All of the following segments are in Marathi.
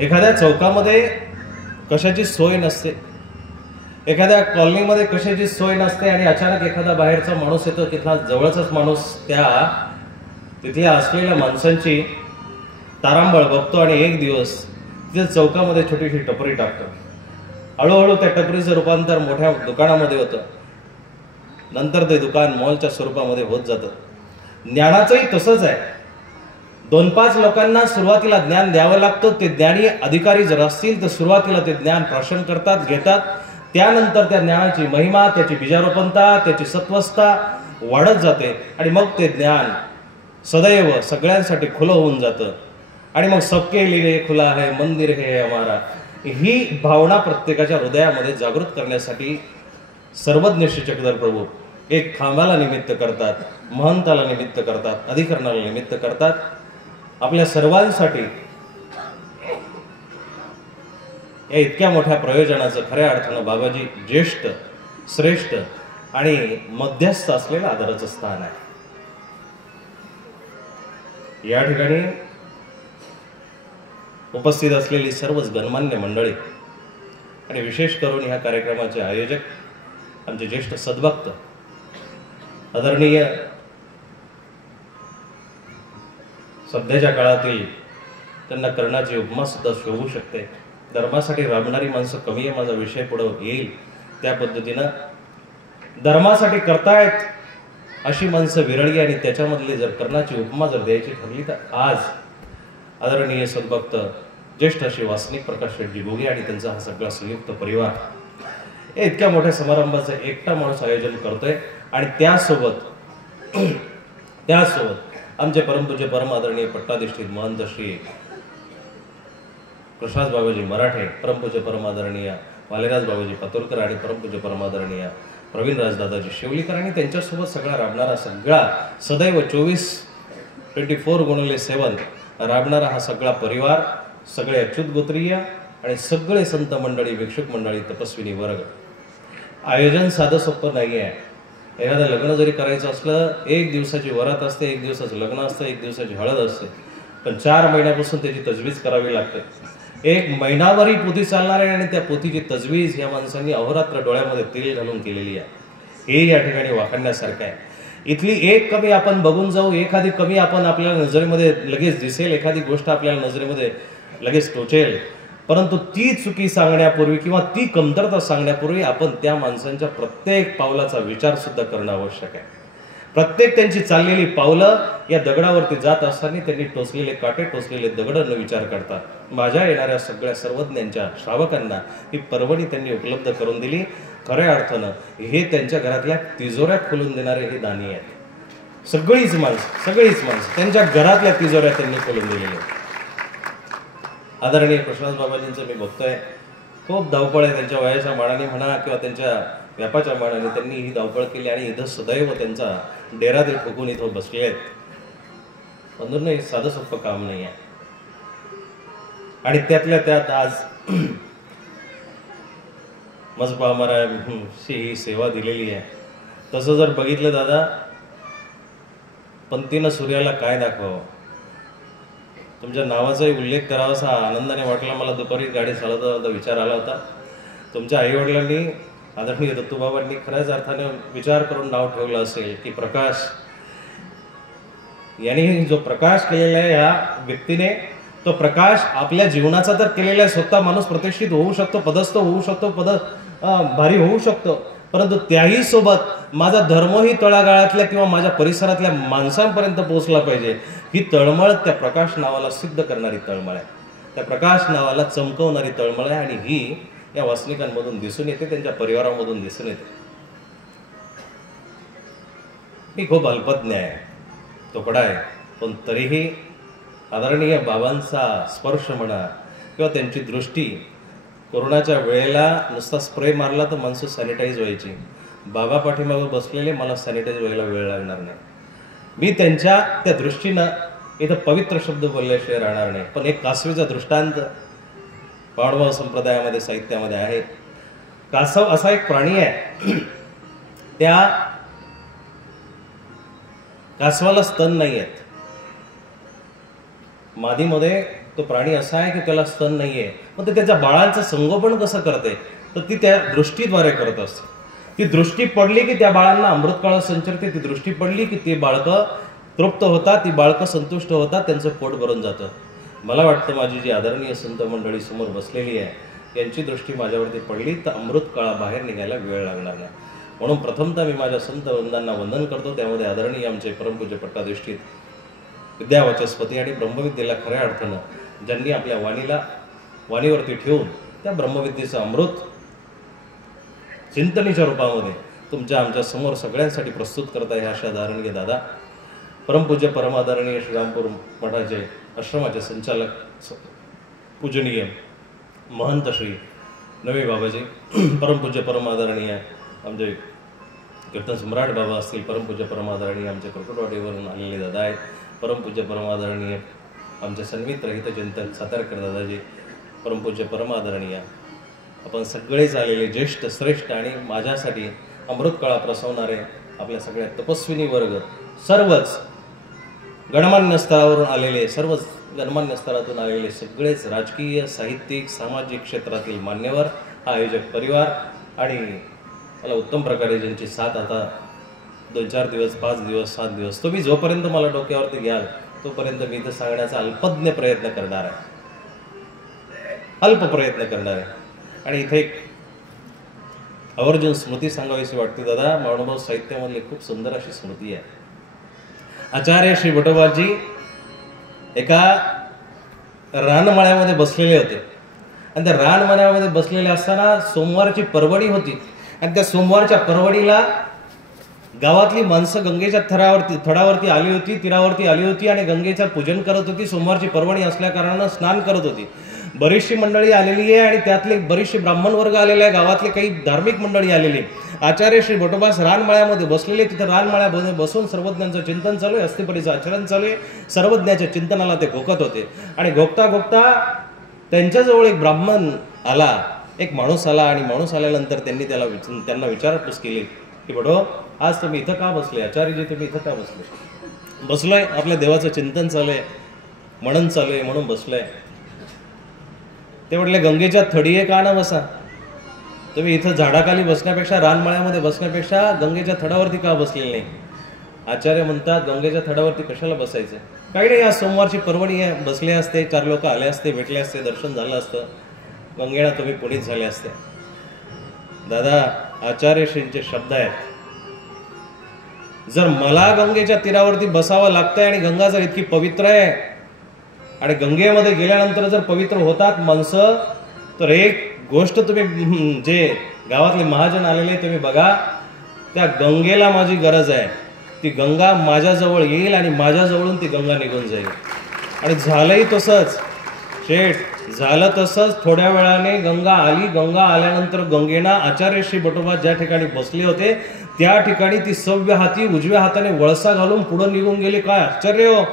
एखाद्या चौकामध्ये कशाची सोय नसते, एखाद्या कॉलनीमध्ये कशाची सोय नसते आणि अचानक एखादा बाहेरचा माणूस येतो, तिथला जवळचाच माणूस तिथल्या असलेल्या माणसांची तारांबळ बघतो आणि एक दिवस तिथे चौकामध्ये छोटीशी टपरी टाकतो. हळूहळू त्या टपरीचं रूपांतर मोठ्या दुकानामध्ये होतं. नंतर ते दुकान मॉलच्या स्वरूपामध्ये होत जातं. ज्ञानाचंही तसंच आहे. 2-5 लोकांना सुरुवातीला ज्ञान द्यावं लागतं. ते ज्ञानी अधिकारी जर असतील तर सुरुवातीला ते ज्ञान प्राशन करतात, घेतात. त्यानंतर त्या ज्ञानाची महिमा, त्याची बीजारोपणता, त्याची सत्वस्था वाढत जाते आणि मग ते ज्ञान सदैव सगळ्यांसाठी खुलं होऊन जातं. आणि मग सबके लिए खुला है, मंदिर है हमारा, ही भावना प्रत्येकाच्या हृदयामध्ये जागृत करण्यासाठी सर्वज्ञ श्री चक्रधर प्रभू एक खांबाला निमित्त करतात, महंताला निमित्त करतात, अधिकरणाला निमित्त करतात. आपल्या सर्वांसाठी या इतक्या मोठ्या प्रयोजनाचं खऱ्या अर्थानं बाबाजी ज्येष्ठ, श्रेष्ठ आणि मध्यस्थ असलेलं आदराचं स्थान आहे. या ठिकाणी उपस्थित असलेली सर्वच गणमान्य मंडळी आणि विशेष करून ह्या कार्यक्रमाचे आयोजक आमचे ज्येष्ठ सद्भक्त आदरणीय, सध्याच्या काळातील त्यांना कर्णाची उपमा सुद्धा शोभू शकते. धर्मासाठी राबणारी माणसं कमी आहे, माझा विषय पुढे येईल त्या पद्धतीनं. धर्मासाठी करतायत अशी माणसं विरळी आणि त्याच्यामधली जर कर्णाची उपमा जर द्यायची ठरली तर आज आदरणीय सद्भक्त ज्येष्ठ अशी वासनिक प्रकाश शेटजी भोगे आणि त्यांचा हा सगळा संयुक्त परिवार इतक्या मोठ्या समारंभाचं एकटा माणूस आयोजन करतोय. आणि त्यासोबत आमचे परमपूज्य परम आदरणीय पट्टाधिष्ठित महंत श्री कृष्णाज बाबाजी मराठे, परमपूज्य परम आदरणीय वालेराज बाबाजी पातुरकर आणि परमपूज्य परम आदरणीय प्रवीण राजदादाजी शेवलीकर आणि त्यांच्यासोबत सगळा राबणारा सगळा सदैव 24/7 राबणारा हा सगळा परिवार, सगळे अच्युत गोत्रीय आणि सगळे संत मंडळी, भिक्षुक मंडळी, तपस्विनी वर्ग. आयोजन साधं सोपं नाही आहे. एखादं लग्न जरी करायचं असलं, 1 दिवसाची वरात असते, 1 दिवसाचं लग्न असतं, 1 दिवसाची हळद असते, पण 4 महिन्यापासून त्याची तजवीज करावी लागते. 1 महिनाभरही पोथी चालणार आहे आणि त्या पोथीची तजवीज या माणसांनी अहोरात्र डोळ्यामध्ये तेल घालून केलेली आहे. हे या ठिकाणी वाखाणण्यासारखं आहे. इथली एक कमी आपण बघून जाऊ, एखादी कमी आपण आपल्याला नजरेमध्ये लगेच दिसेल, एखादी गोष्ट आपल्याला नजरेमध्ये लगेच टोचेल, परंतु ती चुकी सांगण्यापूर्वी किंवा ती कमतरता सांगण्यापूर्वी आपण त्या माणसांच्या प्रत्येक पावलाचा विचार सुद्धा करणं आवश्यक आहे. प्रत्येक त्यांची चाललेली पावलं या दगडावरती जात असताना त्यांनी टोचलेले काटे, टोचलेले दगड न विचार करता माझ्या येणाऱ्या सगळ्या सर्वज्ञांच्या श्रावकांना ही पर्वणी त्यांनी उपलब्ध करून दिली. खऱ्या अर्थानं हे त्यांच्या घरातल्या तिजोऱ्या खोलून देणारे हे दानी आहेत. सगळीच माणसं त्यांच्या घरातल्या तिजोऱ्या त्यांनी खोलून दिलेल्या. आदरणीय कृष्णाज बाबाजींचं मी बघतोय, खूप धावपळ आहे. त्यांच्या वयाच्या मानाने म्हणा किंवा त्यांच्या व्यापाच्या मानाने त्यांनी ही धावपळ केली आणि इथं सदैव त्यांचा डेरा ते ठोकून इथं बसले आहेत. म्हणून हे साधं सोपं काम नाही आहे. आणि त्यातल्या त्यात आज मजबा आम्हाला ही सेवा दिलेली आहे. तसं जर बघितलं दादा, पंथीनं सूर्याला काय दाखवावं, तुमच्या नावाचाही उल्लेख करावा असा आनंदाने वाटला मला. दुपारी गाडी चालवता विचार आला होता. तुमच्या आईवडिलांनी, आदरणीय दत्तूबाबांनी खऱ्याच अर्थाने विचार करून नाव ठेवलं असेल की प्रकाश. यांनी जो प्रकाश केलेला आहे ह्या व्यक्तीने, तो प्रकाश आपल्या जीवनाचा तर केलेला आहे. स्वतः माणूस प्रतिष्ठित होऊ शकतो, पदस्थ होऊ शकतो, भारी होऊ शकतो, परंतु त्याही सोबत माझा धर्मही तळागाळातल्या किंवा माझ्या परिसरातल्या माणसांपर्यंत पोहोचला पाहिजे. ही तळमळ त्या प्रकाश नावाला सिद्ध करणारी तळमळ आहे, त्या प्रकाश नावाला चमकवणारी तळमळ आहे. आणि ही या वासनिकांमधून दिसून येते, त्यांच्या परिवारामधून दिसून येते. मी खूप अल्पज्ञ आहे, तोकडा आहे, पण तरीही आदरणीय बाबांचा स्पर्श म्हणा किंवा त्यांची दृष्टी, कोरोनाच्या वेळेला नुसता स्प्रे मारला तर माणसं सॅनिटाईज व्हायची. बाबा पाठीमागे बसलेले, मला सॅनिटाईज व्हायला वेळ लागणार नाही. मी त्यांच्या त्या दृष्टीनं इथं पवित्र शब्द बोलल्याशिवाय राहणार नाही. पण एक कासवीचा दृष्टांत पावडभाव संप्रदायामध्ये, साहित्यामध्ये आहे. कासव असा एक प्राणी आहे, त्या कासवाला स्तन नाही आहेत. मादीमध्ये तो प्राणी असा आहे की त्याला स्तन नाही आहे, मग ते त्याच्या बाळांचं संगोपन कसं करते, तर ती त्या दृष्टीद्वारे करत असते. ती दृष्टी पडली की त्या बाळांना अमृतकाळ संचरते, ती दृष्टी पडली की ती बाळकं तृप्त होतात, ती बाळकं संतुष्ट होतात, त्यांचं पोट भरून जातं. मला वाटतं माझी जी आदरणीय संत मंडळी समोर बसलेली आहे यांची दृष्टी माझ्यावरती पडली तर अमृतकाळा बाहेर निघायला वेळ लागणार नाही. म्हणून प्रथमतः मी माझ्या संत वृंदांना वंदन करतो. त्यामध्ये आदरणीय आमचे परमपूज्य पट्टाधिष्ठित विद्यावाचस्पती आणि ब्रह्मविद्येला खऱ्या अर्थानं ज्यांनी आपल्या वाणीवरती ठेवून त्या ब्रह्मविद्येचं अमृत चिंतनीच्या रूपामध्ये तुमच्या आमच्या समोर सगळ्यांसाठी प्रस्तुत करत आहे अशा आदरणीय दादा, परमपूज्य परमादरणीय श्रीरामपूर मठाचे आश्रमाचे संचालक पूजनीय महंत श्री नवे बाबाजी, परमपूज्य परमादरणीय आमचे कीर्तन सम्राट बाबा असतील, परमपूज्य परमादरणीय आमचे क्रकुटवाडीवरून आलेले दादा आहेत, परमपूज्य परमादरणीय आमचे सन्मित्र हितचिंतन सातारकर दादाजी, परमपूज्य परमादरणीय आपण सगळेच आलेले ज्येष्ठ श्रेष्ठ आणि माझ्यासाठी अमृतकाळा प्रसवणारे आपल्या सगळ्या तपस्विनी वर्ग, सर्वच गणमान्य स्तरावरून आलेले, सर्वच गणमान्य स्तरातून आलेले सगळेच राजकीय, साहित्यिक, सामाजिक क्षेत्रातील मान्यवर, हा आयोजक परिवार आणि मला उत्तम प्रकारे ज्यांची साथ आता 2-4 दिवस, 5 दिवस, 7 दिवस, तुम्ही जोपर्यंत मला डोक्यावरती घ्याल तोपर्यंत मी इथं सांगण्याचा अल्पज्ञ प्रयत्न करणार आहे, अल्प प्रयत्न करणार आहे. आणि इथे एक आवर्जून स्मृती सांगावीशी वाटते दादा, मानवभाव साहित्यामधली खूप सुंदर अशी स्मृती आहे. आचार्य श्री विठोबाजी एका रानमळ्यामध्ये बसलेले होते आणि त्या रानमळ्यामध्ये बसलेले असताना सोमवारची परवडी होती आणि त्या सोमवारच्या परवडीला गावातली माणसं गंगेच्या थडावरती आली होती, तीरावरती आली होती आणि गंगेचं पूजन करत होती. सोमवारची परवडी असल्या कारणानं स्नान करत होती. बरीचशी मंडळी आलेली आहे आणि त्यातले बरीचसे ब्राह्मण वर्ग आलेले आहे, गावातले काही धार्मिक मंडळी आलेली. आचार्य श्री विठोबास रानमळ्यामध्ये बसलेले, तिथे रानमळ्यामध्ये बसून सर्वज्ञांचं चिंतन चालू आहे, अस्थिपरीचं आचरण चालू आहे. सर्वज्ञाच्या चिंतनाला ते घोकत होते आणि घोकता घोकता त्यांच्याजवळ एक ब्राह्मण आला, एक माणूस आला आणि माणूस आल्यानंतर त्यांना विचारपूस केली की बडो, आज तुम्ही इथं का बसले? आचार्यजी तुम्ही इथं का बसले? बसलोय, आपल्या देवाचं चिंतन चालू आहे, मनन चालू आहे म्हणून बसलोय. ते म्हटले गंगेच्या थडीये का ना बसा, तुम्ही इथं झाडाखाली बसण्यापेक्षा, रानमळ्यामध्ये बसण्यापेक्षा गंगेच्या थडावरती का बसलेले नाही? आचार्य म्हणतात गंगेच्या थडावरती कशाला बसायचं, काही नाही, आज सोमवारची परवडी आहे, बसले असते, 4 लोक आले असते, भेटले असते, दर्शन झालं असतं, गंगेला तुम्ही पुढीच झाले असते. दादा, आचार्यश्रींचे शब्द आहेत, जर मला गंगेच्या तीरावरती बसावं लागतंय आणि गंगा जर इतकी पवित्र आहे आणि गंगेमध्ये गेल्यानंतर जर पवित्र होतात माणसं, तर एक गोष्ट तुम्ही जे गावातले महाजन आलेले तुम्ही बघा, त्या गंगेला माझी गरज आहे, ती गंगा माझ्याजवळ येईल आणि माझ्याजवळून ती गंगा निघून जाईल. आणि झालंही तसंच शेठ, झालं तसंच. थोड्या वेळाने गंगा आली. गंगा आल्यानंतर गंगेना आचार्य श्री विठोबा ज्या ठिकाणी बसले होते त्या ठिकाणी ती सव्य हाती उजव्या हाताने वळसा घालून पुढे निघून गेली. काय आश्चर्य हो,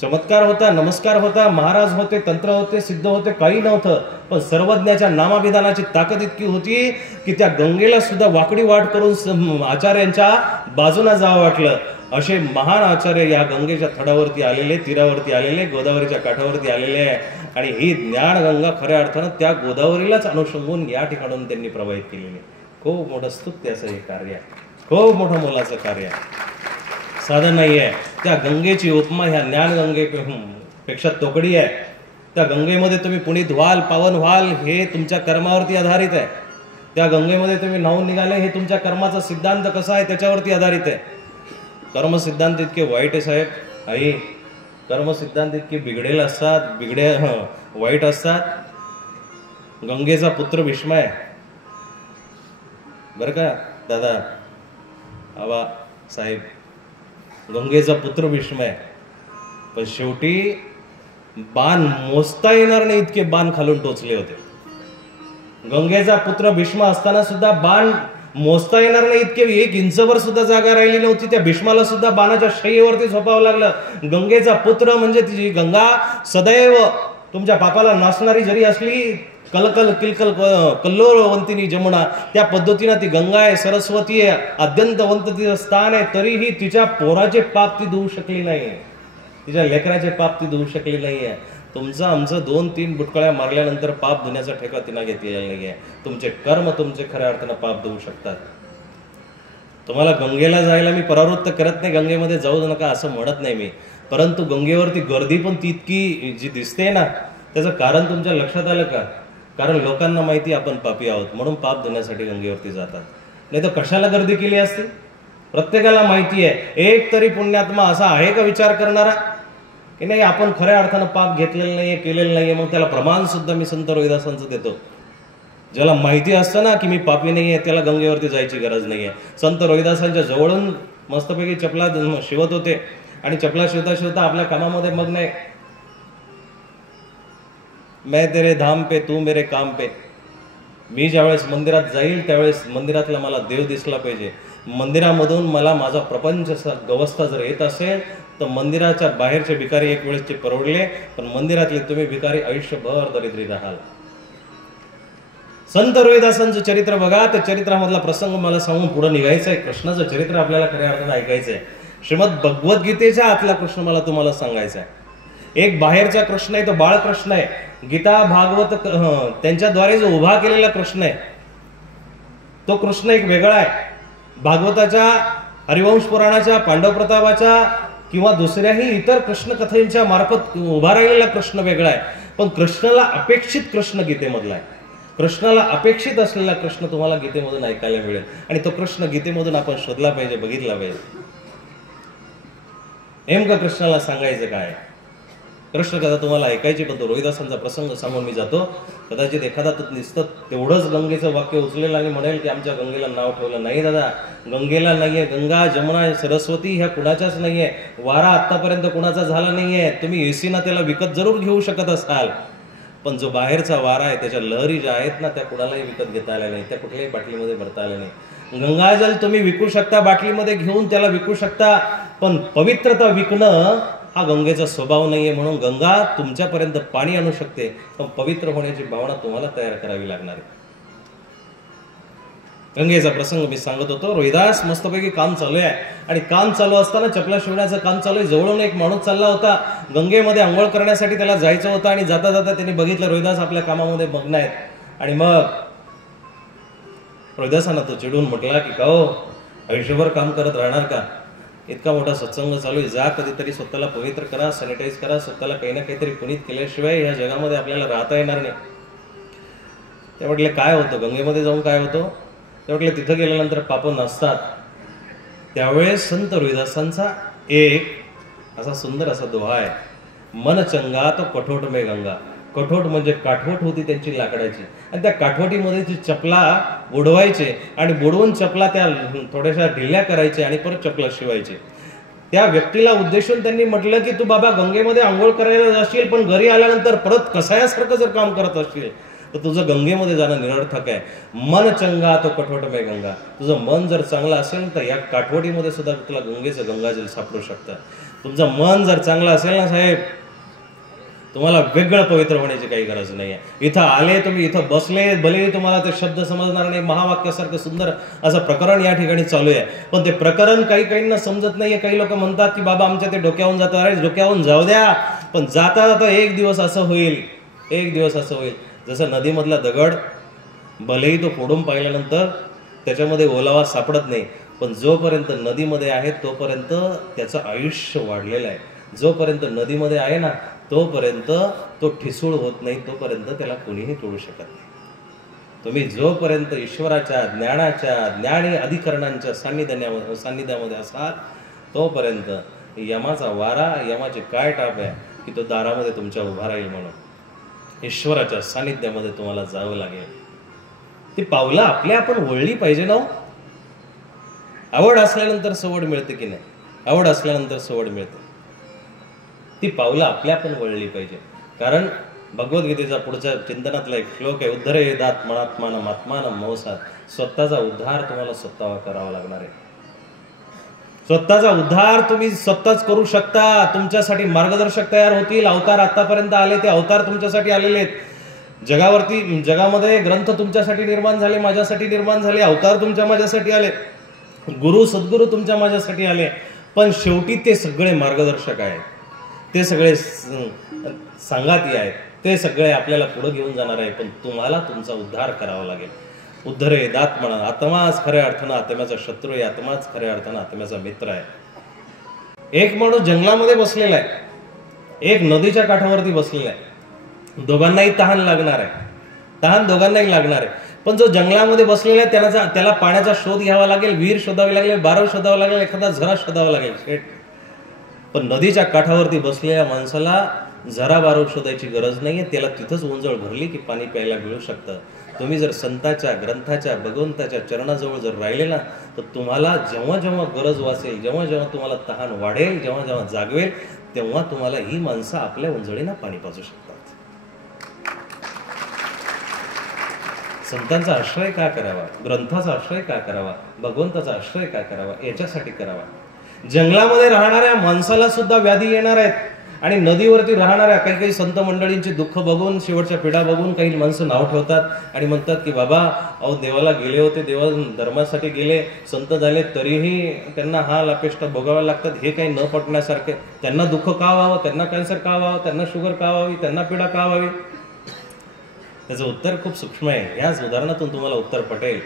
चमत्कार होता, नमस्कार होता, महाराज होते, तंत्र होते, सिद्ध होते, काही नव्हतं, पण सर्वज्ञाच्या नामाभिधानाची ताकद इतकी होती की त्या गंगेला सुद्धा वाकडी वाट करून आचार्यांच्या बाजूला जावं वाटलं. असे महान आचार्य या गंगेच्या थडावरती आलेले, तीरावरती आलेले, गोदावरीच्या काठावरती आलेले आहे. आणि ही ज्ञानगंगा खऱ्या अर्थानं त्या गोदावरीलाच अनुषंगून या ठिकाणून त्यांनी प्रवाहित केलेली. खूप मोठं स्तुत्य असं हे कार्य आहे, खूप मोठं मोलाचं कार्य आहे, साधन नाही आहे. त्या गंगेची उपमा ह्या ज्ञानगंगेपेक्षा तोकडी आहे. त्या गंगेमध्ये तुम्ही पुनीत व्हाल, पावन व्हाल, हे तुमच्या कर्मावरती आधारित आहे. त्या गंगेमध्ये तुम्ही न्हावून निघाले, हे तुमच्या कर्माचा सिद्धांत कसा आहे त्याच्यावरती आधारित आहे. कर्मसिद्धांत इतके वाईट आहे साहेब, आई, कर्मसिद्धांत इतके बिघडेल असतात, वाईट असतात. गंगेचा पुत्र भीष्म आहे बरं का दादा, आबा साहेब, गंगेचा पुत्र भीष्म आहे, पण शेवटी बाण मोजता येणार नाही इतके बाण खालून टोचले होते. गंगेचा पुत्र भीष्म असताना सुद्धा बाण मोजता येणार नाही इतके, 1 इंचवर सुद्धा जागा राहिली नव्हती. त्या भीष्माला सुद्धा बाणाच्या शय्येवरती झोपावं लागलं. गंगेचा पुत्र म्हणजे ती गंगा सदैव तुमच्या पापाला नाचणारी जरी असली, कलकल किलकल कल्लोळवंतिनी जमुना, त्या पद्धतीनं ती गंगा आहे, सरस्वती आहे, अत्यंतवंत तिचं स्थान आहे, तरीही तिच्या पोराचे पाप ती धुवू शकली नाही, तिच्या लेकराचे पाप ती धुवू शकली नाहीये. तुमचं आमचं 2-3 बुटकळ्या मारल्यानंतर पाप धुण्याचा ठेका तिनं घेतलेला नाही आहे. तुमचे कर्म तुमचे खऱ्या अर्थानं पाप धुवू शकतात. तुम्हाला गंगेला जायला मी परावृत्त करत नाही, गंगेमध्ये जाऊ नका असं म्हणत नाही मी, परंतु गंगेवरती गर्दी पण तितकी जी दिसते ना, त्याचं कारण तुमच्या लक्षात आलं का? कारण लोकांना माहिती आपण पापी आहोत म्हणून पाप धुण्यासाठी गंगेवरती जातात. नाही तर कशाला गर्दी केली असती? प्रत्येकाला माहिती आहे. एक तरी पुण्यात्मा असा आहे का विचार करणारा की नाही आपण खऱ्या अर्थानं पाप घेतलेलं नाहीये, केलेलं नाहीये? मग त्याला प्रमाण सुद्धा मी संत रोहिदासांचं देतो. ज्याला माहिती असतं ना की मी पापी नाहीये त्याला गंगेवरती जायची गरज नाहीये. संत रोहिदासांच्या जवळून मस्तपैकी चपला शिवत होते आणि चपला शिवता शिवता आपल्या कामामध्ये मग्न आहे. मैं तेरे धाम पे तू मेरे काम पे. मी ज्यावेळेस मंदिरात जाईल त्यावेळेस मंदिरातला मला देव दिसला पाहिजे. मंदिरामधून मला माझा प्रपंच गवस्था जर येत असेल तर मंदिराच्या बाहेरचे भिकारी एक वेळेसचे परवडले, पण मंदिरातले तुम्ही भिकारी आयुष्यभर दरिद्री राहाल. संत रोहिदासांचं चरित्र बघा. त्या चरित्रामधला प्रसंग मला सांगून पुढे निघायचं आहे. कृष्णाचं चरित्र आपल्याला खऱ्या अर्थानं ऐकायचं आहे. श्रीमद भगवद्गीतेच्या आतला कृष्ण मला तुम्हाला सांगायचा आहे. एक बाहेरचा कृष्ण आहे तो बाळकृष्ण आहे. गीता भागवत त्यांच्याद्वारे जो उभा केलेला कृष्ण आहे तो कृष्ण एक वेगळा आहे. भागवताच्या, हरिवंश पुराणाच्या, पांडव प्रतापाच्या किंवा दुसऱ्याही इतर कृष्ण कथेच्या मार्फत उभा राहिलेला कृष्ण वेगळा आहे. पण कृष्णाला अपेक्षित कृष्ण गीतेमधला आहे. कृष्णाला अपेक्षित असलेला कृष्ण तुम्हाला गीतेमधून ऐकायला मिळेल आणि तो कृष्ण गीतेमधून आपण शोधला पाहिजे, बघितला पाहिजे. नेमकं कृष्णाला सांगायचं काय? कृष्ण कथा तुम्हाला ऐकायची, पण तो रोहिदासांचा प्रसंग सांगून मी जातो. कदाचित एखादा नुसतं तेवढंच गंगेचं वाक्य उचलेल आणि म्हणेल की आमच्या गंगेला नाव ठेवलं नाही. दादा, गंगेला नाहीये. गंगा, जमुना, सरस्वती ह्या कुणाच्याच नाहीये. वारा आतापर्यंत कुणाचा झाला नाहीये. तुम्ही एसीना त्याला विकत जरूर घेऊ शकत असाल, पण जो बाहेरचा वारा आहे त्याच्या लहरी ज्या आहेत ना त्या कुणालाही विकत घेता आल्या नाही, त्या कुठल्याही बाटलीमध्ये भरता आल्या नाही. गंगाजल तुम्ही विकू शकता, बाटलीमध्ये घेऊन त्याला विकू शकता, पण पवित्रता विकणं हा गंगेचा स्वभाव नाहीये. म्हणून गंगा तुमच्यापर्यंत पाणी आणू शकते, पण पवित्र होण्याची भावना तुम्हाला तयार करावी लागणार आहे. गंगेचा प्रसंग मी सांगत होतो. रोहिदास मस्तपैकी काम चालू आहे आणि काम चालू असताना चपला शिवण्याचं काम चालू आहे. जवळून एक माणूस चालला होता गंगेमध्ये आंघोळ करण्यासाठी, त्याला जायचं होतं आणि जाता जाता त्यांनी बघितलं रोहिदास आपल्या कामामध्ये मग्न आहेत. आणि मग रोहिदासांना तो चिडून म्हटला की का हो, आयुष्यभर काम करत राहणार का? इतका मोठा सत्संग चालू आहे, जा कधीतरी स्वतःला पवित्र करा, सॅनिटाईज करा, स्वतःला काही ना काहीतरी पुनीत केल्याशिवाय या जगामध्ये आपल्याला राहता येणार नाही. ते म्हटले काय होतं गंगेमध्ये जाऊन, काय होतं? ते म्हटले तिथं गेल्यानंतर पाप नसतात. त्यावेळेस संत रोहिदासांचा एक असा सुंदर असा दोहा आहे, मन चंगा तो कठोट में गंगा. कठोट म्हणजे काठवट होती त्यांची लाकडाची, आणि त्या काठवटीमध्ये जी चपला बुडवायचे आणि बुडवून चपला त्या थोड्याशा ढिल्या करायचे आणि परत चपला शिवायचे. त्या व्यक्तीला उद्देशून त्यांनी म्हटलं की तू बाबा गंगेमध्ये आंघोळ करायला जाशील, पण घरी आल्यानंतर परत कसायासारखं जर काम करत असशील तर तुझं गंगेमध्ये जाणं निरर्थक आहे. मन चंगा तो कठोट में गंगा. तुझं मन जर चांगलं असेल तर या काठवटीमध्ये सुद्धा तुला गंगेचं गंगाजल सापडू शकतं. तुमचं मन जर चांगलं असेल ना साहेब, तुम्हाला वेगळं पवित्र होण्याची काही गरज नाही आहे. इथं आले तुम्ही, इथं बसले, भले तुम्हाला ते शब्द समजणार नाही, महावाक्यासारखं सुंदर असं प्रकरण या ठिकाणी चालू आहे, पण ते प्रकरण काही काहींना समजत नाहीये. काही लोक म्हणतात की बाबा आमच्या ते डोक्यावरून जातं. अरे डोक्यावरून जाऊ द्या, पण जाता जाता एक दिवस असं होईल, एक दिवस असं होईल जसं नदीमधला दगड भलेही तो फोडून पाहिल्यानंतर त्याच्यामध्ये ओलावा सापडत नाही, पण जोपर्यंत नदीमध्ये आहे तोपर्यंत त्याचं आयुष्य वाढलेलं आहे. जोपर्यंत नदीमध्ये आहे ना तोपर्यंत तो ठिसूळ होत नाही, तोपर्यंत त्याला कोणीही तोडू शकत नाही. तुम्ही जोपर्यंत ईश्वराच्या ज्ञानाच्या, ज्ञानी अधिकरणांच्या सान्निध्यामध्ये असाल तोपर्यंत यमाचा वारा, यमाची काय टाप आहे की तो दारामध्ये तुमच्या उभा राहील. म्हणून ईश्वराच्या सान्निध्यामध्ये तुम्हाला जावं लागेल. ती पावलं आपल्या आपण वळली पाहिजे ना. आवड असल्यानंतर सवड मिळते की नाही? आवड असल्यानंतर सवड मिळते. ती पावलं आपल्या पण वळली पाहिजे. कारण भगवद्गीतेचा पुढच्या चिंतनातला एक श्लोक आहे, उद्धरेदात मनात्मानं आत्मानं मोसात. स्वतःचा उद्धार तुम्हाला स्वतः करावा लागणार आहे. स्वतःचा उद्धार तुम्ही स्वतःच करू शकता. तुमच्यासाठी मार्गदर्शक तयार होतील. अवतार आतापर्यंत आले, ते अवतार तुमच्यासाठी आलेले आहेत. जगावरती, जगामध्ये ग्रंथ तुमच्यासाठी निर्माण झाले, माझ्यासाठी निर्माण झाले, अवतार तुमच्या माझ्यासाठी आले, गुरु सद्गुरू तुमच्या माझ्यासाठी आले, पण शेवटी ते सगळे मार्गदर्शक आहेत. ते सगळे सांगाती आहेत, ते सगळे आपल्याला पुढे घेऊन जाणार आहे. पण तुम्हाला तुमचा उद्धार करावा लागेल. उद्धरे दात्मना, आत्माच खऱ्या अर्थानं आत्म्याचा शत्रू आहे, आत्माच खऱ्या अर्थानं आत्म्याचा मित्र आहे. एक माणूस जंगलामध्ये बसलेला आहे, एक नदीच्या काठावरती बसलेला आहे. दोघांनाही तहान लागणार आहे, तहान दोघांनाही लागणार आहे. पण जो जंगलामध्ये बसलेला आहे त्याला पाण्याचा शोध घ्यावा लागेल, विहीर शोधावी लागेल, बारव शोधावा लागेल, एखादा झरा शोधावा लागेल. पण नदीच्या काठावरती बसलेल्या माणसाला झरा बारव शोधायची गरज नाहीये. त्याला तिथंच ओंजळ भरली की पाणी प्यायला मिळू शकतं. तुम्ही जर संताच्या, ग्रंथाच्या, भगवंताच्या चरणाजवळ जर राहिले ना, तर तुम्हाला जेव्हा जेव्हा गरज वासेल, जेव्हा जेव्हा तुम्हाला तहान वाढेल, जेव्हा जेव्हा जागवेल, तेव्हा तुम्हाला ही माणसं आपल्या ओंजळीनं पाणी पाजू शकतात. संतांचा आश्रय का करावा, ग्रंथाचा आश्रय का करावा, भगवंताचा आश्रय का करावा, याच्यासाठी करावा. जंगलामध्ये राहणाऱ्या माणसाला सुद्धा व्याधी येणार आहेत. आणि नदीवरती राहणाऱ्या काही काही संत मंडळींची दुःख बघून, शेवटच्या पिढा बघून काही माणसं नाव ठेवतात आणि म्हणतात की बाबा अहो देवाला गेले होते, देवा धर्मासाठी गेले, संत झाले, तरीही त्यांना हाल अपेष्टा भोगाव्या लागतात. हे काही न पटण्यासारखे. त्यांना दुःख का व्हावं, त्यांना कॅन्सर का व्हावं, त्यांना शुगर का व्हावी, त्यांना पिढा का व्हावी. त्याचं उत्तर खूप सूक्ष्म आहे. याच उदाहरणातून तुम्हाला उत्तर पटेल.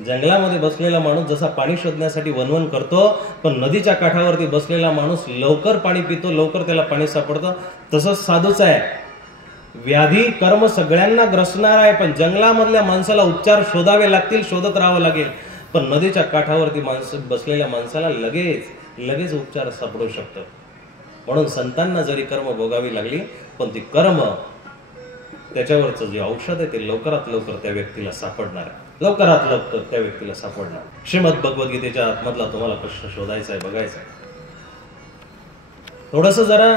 जंगलामध्ये बसलेला माणूस जसा पाणी शोधण्यासाठी वनवन करतो, पण नदीच्या काठावरती बसलेला माणूस लवकर पाणी पितो, लवकर त्याला पाणी सापडतं. तसंच साधूच आहे. व्याधी कर्म सगळ्यांना ग्रसणार आहे, पण जंगलामधल्या माणसाला उपचार शोधावे लागतील, शोधत राहावं लागेल. पण नदीच्या काठावरती बसलेल्या माणसाला लगेच उपचार सापडू शकतो. म्हणून संतांना जरी कर्म भोगावी लागली, पण ती कर्म त्याच्यावरचं जे औषध आहे ते लवकरात लवकर त्या व्यक्तीला सापडणार आहे, लवकरात लवकर त्या व्यक्तीला सापडणार. श्रीमद भगवद्गीतेच्या आतमधला तुम्हाला प्रश्न शोधायचा आहे, बघायचा आहे. थोडस जरा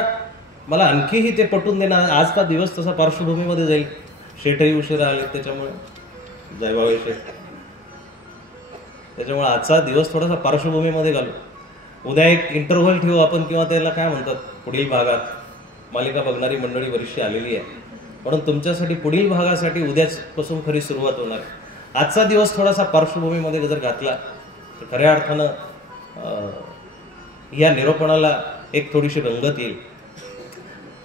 मला आणखीही ते पटून देणार. आजचा दिवस तसा पार्श्वभूमीमध्ये जाईल. शेठही उशिरा आले त्याच्यामुळे, जयभावे शेठ, त्याच्यामुळे आजचा दिवस थोडासा पार्श्वभूमीमध्ये घालू. उद्या एक इंटरव्हल ठेवू आपण, किंवा त्याला काय म्हणतात, पुढील भागात मालिका बघणारी मंडळी बरीचशी आलेली आहे. म्हणून तुमच्यासाठी पुढील भागासाठी उद्यापासून खरी सुरुवात होणार आहे. आजचा दिवस थोडासा पार्श्वभूमीमध्ये जर घातला तर खऱ्या अर्थानं या निरोपणाला एक थोडीशी रंगत येईल.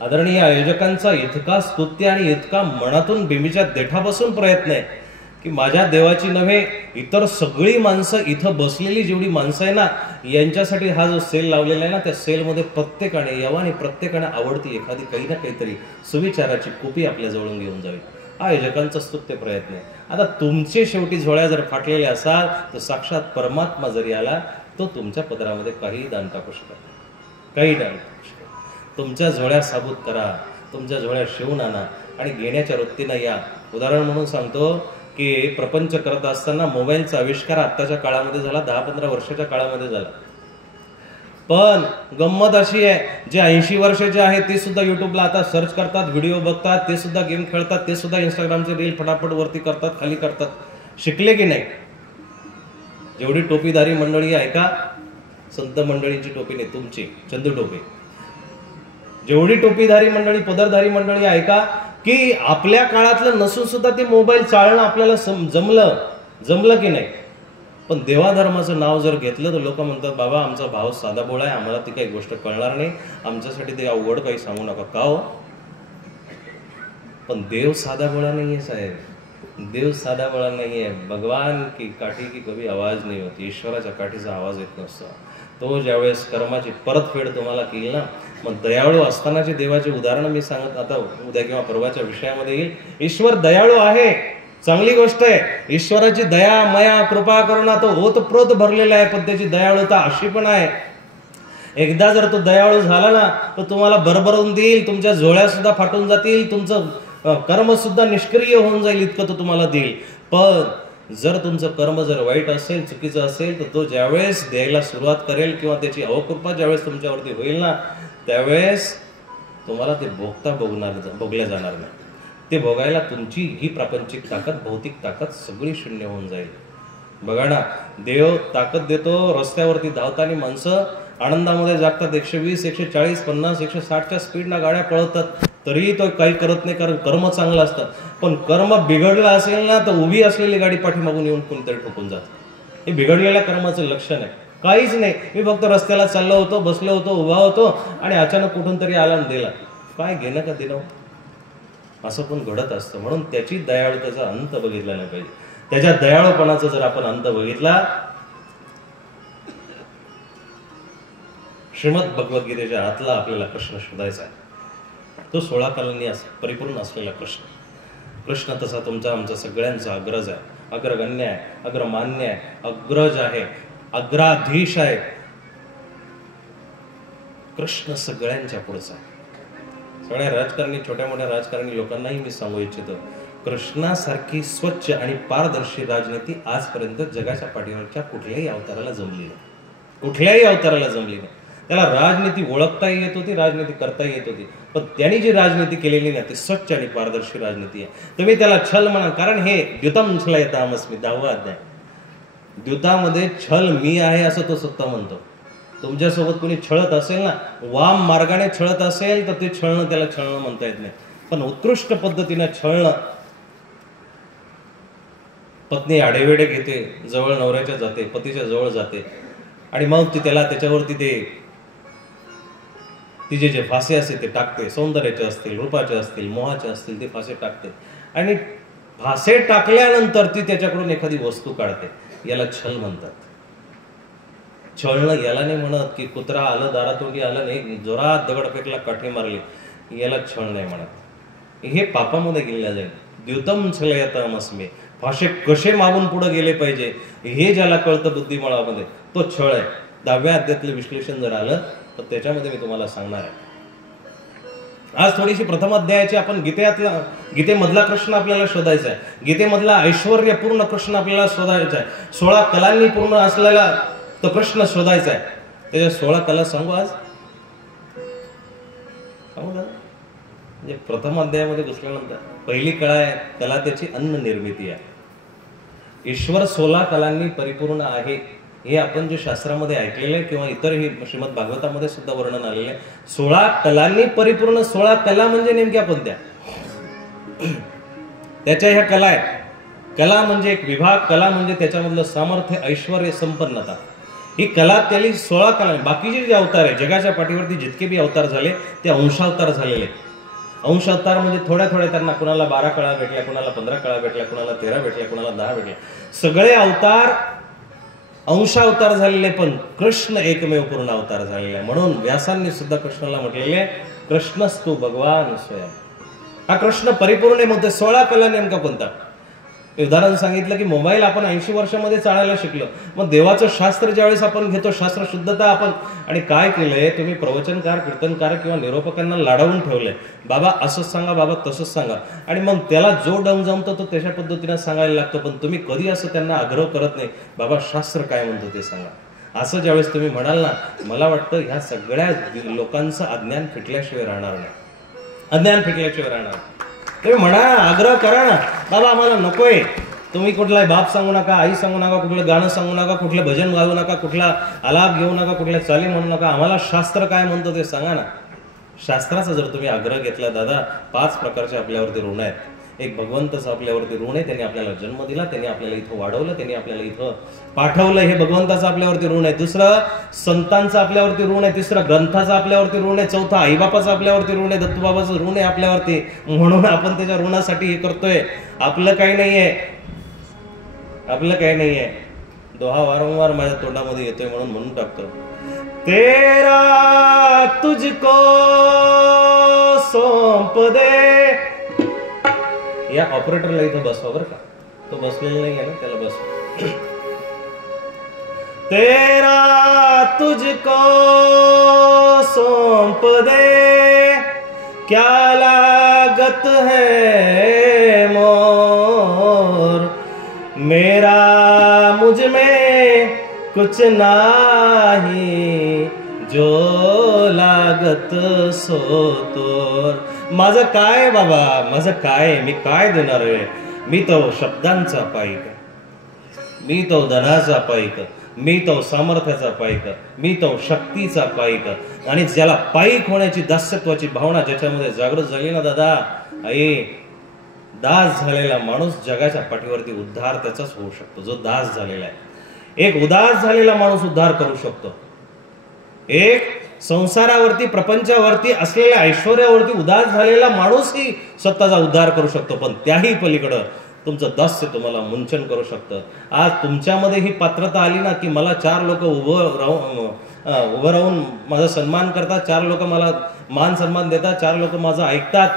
आदरणीय आयोजकांचा इतका स्तुत्य आणि इतका मनातून बिंबीच्या देठापासून प्रयत्न आहे की माझ्या देवाची नव्हे, इतर सगळी माणसं इथं बसलेली जेवढी माणसं आहे ना, यांच्यासाठी हा जो सेल लावलेला आहे ना, त्या सेलमध्ये प्रत्येकाने यावं आणि प्रत्येकाने आवडती एखादी काही ना काहीतरी सुविचाराची कॉपी आपल्या जवळून घेऊन जावी. आयोजकांचा स्तुत्य प्रयत्न आहे. आता तुमचे शेवटी झोळ्या जर फाटलेल्या असाल तर साक्षात परमात्मा जरी आला तो तुमच्या पदरामध्ये काही दान टाकू शकत नाही, काही दान टाकू शकत. तुमच्या झोळ्या साबूत करा, तुमच्या झोळ्या शिवून आणा आणि घेण्याच्या वृत्तीनं या. उदाहरण म्हणून सांगतो की प्रपंच करत असताना मोबाईलचा आविष्कार आत्ताच्या काळामध्ये झाला, 10-15 वर्षाच्या काळामध्ये झाला. पण गंमत अशी आहे, जे 80 वर्षाचे आहेत ते सुद्धा युट्यूबला आता सर्च करतात, व्हिडिओ बघतात, ते सुद्धा गेम खेळतात, ते सुद्धा इंस्टाग्रामचे रील फटाफट वरती करतात, खाली करतात. शिकले की नाही? जेवढी टोपीधारी मंडळी आहे का, संत मंडळींची टोपी नाही, तुमची चंदू टोपी. जेवढी टोपीधारी मंडळी, पदरधारी मंडळी आहे का, की आपल्या काळातलं नसून सुद्धा ते मोबाईल चालणं आपल्याला जमलं की नाही. पण देवाधर्माचं नाव जर घेतलं तर लोक म्हणतात बाबा आमचा भाव साधा बोळा आहे, आम्हाला ती काही गोष्ट कळणार नाही, आमच्यासाठी ते अवघड काही सांगू नका. का हो? पण देव साधा बोळा नाहीये साहेब, देव साधा बोळा नाहीये. भगवान की काठी की कभी आवाज नाही होती, ईश्वराच्या काठीचा आवाज येत नसतो. तो ज्यावेळेस कर्माची परतफेड तुम्हाला केली ना, मग दयाळू असतानाचे देवाचे उदाहरण मी सांगत आता उद्या किंवा परवाच्या विषयामध्ये येईल. ईश्वर दयाळू आहे, चांगली गोष्ट आहे. ईश्वराची दया मया कृपा करुणा तो ओतप्रोत भरलेला आहे, पण त्याची दयाळुता अशी पण आहे. एकदा जर तो दयाळू झाला ना तर तुम्हाला भरभरून देईल, तुमच्या झोळ्या सुद्धा फाटून जातील, तुमचं कर्म सुद्धा निष्क्रिय होऊन जाईल, इतकं तो तुम्हाला देईल. पण जर तुमचं कर्म जर वाईट असेल, चुकीचं असेल, तर तो ज्यावेळेस द्यायला सुरुवात करेल किंवा त्याची अवकृपा ज्यावेळेस तुमच्यावरती होईल ना, त्यावेळेस तुम्हाला ते भोगल्या जाणार नाही. ते भोगायला तुमची ही प्रापंचिक ताकद, भौतिक ताकद सगळी शून्य होऊन जाईल. बघा ना, देव ताकद देतो. रस्त्यावरती धावताना माणसं आनंदामध्ये जागतात, 120, 140, 50, 160च्या स्पीडनं गाड्या पळवतात, तरीही तो काही करत नाही, कारण कर्म चांगलं असतं. पण कर्म बिघडलं असेल ना तर उभी असलेली गाडी पाठीमागून येऊन कोणतरी ठोकून जातं. हे बिघडलेल्या कर्माचं लक्षण आहे. काहीच नाही. मी फक्त रस्त्याला चाललो होतो, बसलो होतो, उभा होतो आणि अचानक कुठून तरी आला आणि दिला. काय घेणं का दिलं, असं पण घडत असतं. म्हणून त्याची दयाळुतेचा अंत बघितला नाही पाहिजे. त्याच्या दयाळूपणाचा जर आपण अंत बघितला, श्रीमद भगवद्गीतेच्या आतला आपल्याला कृष्ण शोधायचा आहे. तो 16 कलांनी परिपूर्ण असलेला कृष्ण. कृष्ण तसा तुमचा आमचा सगळ्यांचा अग्रज आहे, अग्रगण्य आहे, अग्रमान्य आहे, अग्रज आहे, अग्राधीश आहे. कृष्ण सगळ्यांच्या पुढचा आहे. सगळ्या राजकारणी, छोट्या मोठ्या राजकारणी लोकांनाही मी सांगू इच्छितो, कृष्णासारखी स्वच्छ आणि पारदर्शी राजनीती आजपर्यंत जगाच्या पाठीवरच्या कुठल्याही अवताराला जमली नाही. कुठल्याही अवताराला जमली नाही. त्याला राजनीती ओळखताही येत होती, राजनीती करताही येत होती, पण त्यांनी जी राजनीती केलेली नाही ती स्वच्छ आणि पारदर्शी राजनीती आहे. तुम्ही त्याला छल म्हणा, कारण हे द्युतम छलयतामस्मी 10वा अध्याय. द्युतामध्ये छल मी आहे असं तो स्वतः म्हणतो. तुमच्यासोबत कोणी छळत असेल ना, वाम मार्गाने छळत असेल तर ते छळणं, त्याला छळणं म्हणता येत नाही. पण उत्कृष्ट पद्धतीनं छळणं, पत्नी आडेवेडे घेते, जवळ नवऱ्याच्या जाते, पतीच्या जवळ जाते आणि मग ती त्याला त्याच्यावरती तिचे जे फासे असते ते टाकते. सौंदर्याचे असतील, रूपाचे असतील, मोहाचे असतील, ते फासे टाकते आणि फासे टाकल्यानंतर ती त्याच्याकडून एखादी वस्तू काढते. याला छल म्हणतात. छळणं याला नाही म्हणत की कुत्रा आलं दारातोंडी आलं नाही, जोरात दगड फेकला, काठी मारली, याला छळ नाही म्हणत. हे पापामध्ये गेल्या जाईल. द्युतम छलयतामस्मी, फासे कसे मागून पुढे गेले पाहिजे हे ज्याला कळतं बुद्धिबळामध्ये, तो छळ आहे. 10व्या अध्यायातलं विश्लेषण जर आलं तर त्याच्यामध्ये मी तुम्हाला सांगणार आहे. आज थोडीशी प्रथम अध्यायाची आपण गीतेमधला कृष्ण आपल्याला शोधायचा आहे. गीतेमधला ऐश्वर्यपूर्ण कृष्ण आपल्याला शोधायचा आहे. 16 कलांनी पूर्ण असलेला तो कृष्ण शोधायचा आहे. त्याच्या 16 कला सांगू आज, सांगू का? म्हणजे प्रथम अध्यायामध्ये घुसल्यानंतर पहिली कला त्याची अन्न निर्मिती आहे. ईश्वर 16 कलांनी परिपूर्ण आहे हे आपण जे शास्त्रामध्ये ऐकलेलं आहे किंवा इतरही श्रीमद भागवतामध्ये सुद्धा वर्णन आलेलं आहे. 16 कलांनी परिपूर्ण. 16 कला म्हणजे नेमक्या कोणत्या? त्याच्या ह्या कला आहेत. कला म्हणजे एक विभाग, कला म्हणजे त्याच्यामधलं सामर्थ्य, ऐश्वर्य, संपन्नता. ही कला त्याला 16 कला. बाकीचे जे अवतार आहे जगाच्या पाठीवरती, जितके बी अवतार झाले ते अंशावतार झालेले. अंशावतार म्हणजे थोड्या त्यांना कुणाला 12 कळा भेटल्या, कुणाला 15 कळा भेटल्या, कुणाला 13 भेटल्या, कुणाला 10 भेटल्या. सगळे अवतार अंशावतार झालेले, पण कृष्ण एकमेव पूर्ण अवतार झालेला आहे. म्हणून व्यासांनी सुद्धा कृष्णाला म्हटलेले कृष्णस्तु भगवान स्वयं. हा कृष्ण परिपूर्ण आहे. मग ते 16 कला नेमका कोणता? उदाहरण सांगितलं की मोबाईल आपण 80 वर्षामध्ये चालायला शिकलो. मग देवाचं शास्त्र ज्यावेळेस आपण घेतो, शास्त्र शुद्धता आपण, आणि काय केलंय तुम्ही, प्रवचनकार, कीर्तनकार किंवा निरोपकांना लाडवून ठेवलंय. बाबा असंच सांगा, बाबा तसंच सांगा, आणि मग त्याला जो डंग जमतो तो त्याच्या पद्धतीने सांगायला लागतो. पण तुम्ही कधी असं त्यांना आग्रह करत नाही, बाबा शास्त्र काय म्हणतो ते सांगा. असं ज्यावेळेस तुम्ही म्हणाल ना, मला वाटतं ह्या सगळ्या लोकांचं अज्ञान फिटल्याशिवाय राहणार नाही. अज्ञान फिटल्याशिवाय राहणार. तुम्ही म्हणा, आग्रह करा ना, बाबा आम्हाला नकोय. तुम्ही कुठला बाप सांगू नका, आई सांगू नका, कुठलं गाणं सांगू नका, कुठलं भजन गाऊ नका, कुठला आलाप घेऊ नका, कुठल्या चाली म्हणू नका, आम्हाला शास्त्र काय म्हणतो ते सांगा ना. शास्त्राचा जर तुम्ही आग्रह घेतला, दादा 5 प्रकारचे आपल्यावरती ऋण आहेत. एक भगवंताचं आपल्यावरती ऋण आहे, त्यांनी आपल्याला जन्म दिला, त्यांनी आपल्याला इथं वाढवलं, त्यांनी आपल्याला इथं पाठवलं, हे भगवंताचं आपल्यावरती ऋण आहे. दुसरं संतांचं आपल्यावरती ऋण आहे. तिसरं ग्रंथाचं आपल्यावरती ऋण आहे. चौथं आईबापाचं आपल्यावरती ऋण आहे. दत्तूबाबाचं ऋण आहे आपल्यावरती. म्हणून आपण त्याच्या ऋणासाठी हे करतोय. आपलं काही नाहीये, आपलं काही नाहीये. दोहा वारंवार माझ्या तोंडामध्ये येतोय म्हणून टाकतो. तेरा तुझको सौंप दे. या ऑपरेटरला इथं बसवा बरं का, तो बसलेला नाही आहे ना, त्याला बसवा. तेरा तुझको सौंप दे, क्या लागत है मोर, मेरा मुझ में कुछ नाही, जो लागत सो तोर. माझं काय बाबा, माझं काय, मी काय देणार आहे? मी तो शब्दांचा पाईक, मी तो धनाचा पाईक, मी तो सामर्थ्याचा पाईक, मी तो शक्तीचा पाईक. आणि ज्याला पाईक होण्याची दास्यत्वाची भावना ज्याच्यामध्ये जागृत झाली ना दादा, आई, दास झालेला माणूस जगाच्या पाठीवरती उद्धार त्याचाच होऊ शकतो, जो दास झालेला आहे. एक उदास झालेला माणूस उद्धार करू शकतो. एक संसारावरती प्रपंचावरती असलेल्या ऐश्वर्यावरती उदास झालेला माणूसही स्वतःचा उद्धार करू शकतो. पण त्याही पलीकडं तुमचं दास्य तुम्हाला मुंचन करू शकतं. आज तुमच्यामध्ये ही पात्रता आली ना की मला 4 लोक उभं राहून माझा सन्मान करतात, 4 लोक मला मान सन्मान देतात, 4 लोक माझं ऐकतात.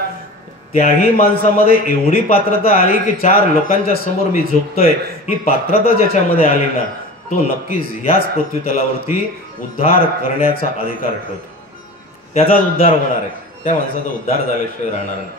त्याही माणसामध्ये एवढी पात्रता आली की 4 लोकांच्या समोर मी झुकतोय, ही पात्रता ज्याच्यामध्ये आली ना तो नक्कीच ह्याच पृथ्वीतलावरती उद्धार करण्याचा अधिकार ठेवतो. त्याचाच उद्धार होणार आहे. त्या माणसाचा उद्धार झाल्याशिवाय राहणार नाही.